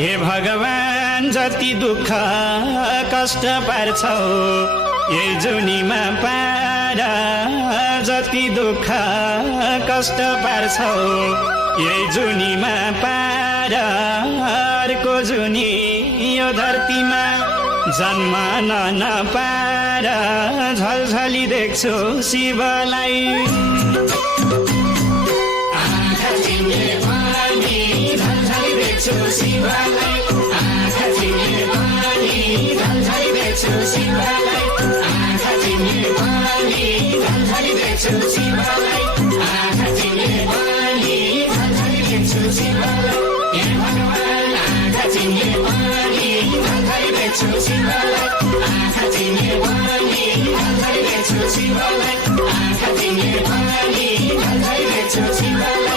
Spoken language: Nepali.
हे भगवान जति दुःख कष्ट पार्छौ यही जुनीमा पार जति दुःख कष्ट पार्छौ यही जुनीमा पार अर्को जुनी यो धरतीमा जन्म नपार झलझली देख्छु शिवलाई आँखा चिम्ले पनि झलझली देख्छु शिवलाई आँखा चिम्ले पनि झलझली देख्छु शिवलाई आँखा चिम्ले पनि झलझली देख्छु शिवलाई आँखा चिम्ले पनि झलझली देख्छु शिवलाई हे भगवान आँखा चिम्ले पनि झलझली देख्छु शिवलाई आँखा चिम्ले पनि झलझली देख्छु शिवलाई आँखा चिम्ले पनि झलझली देख्छु शिवलाई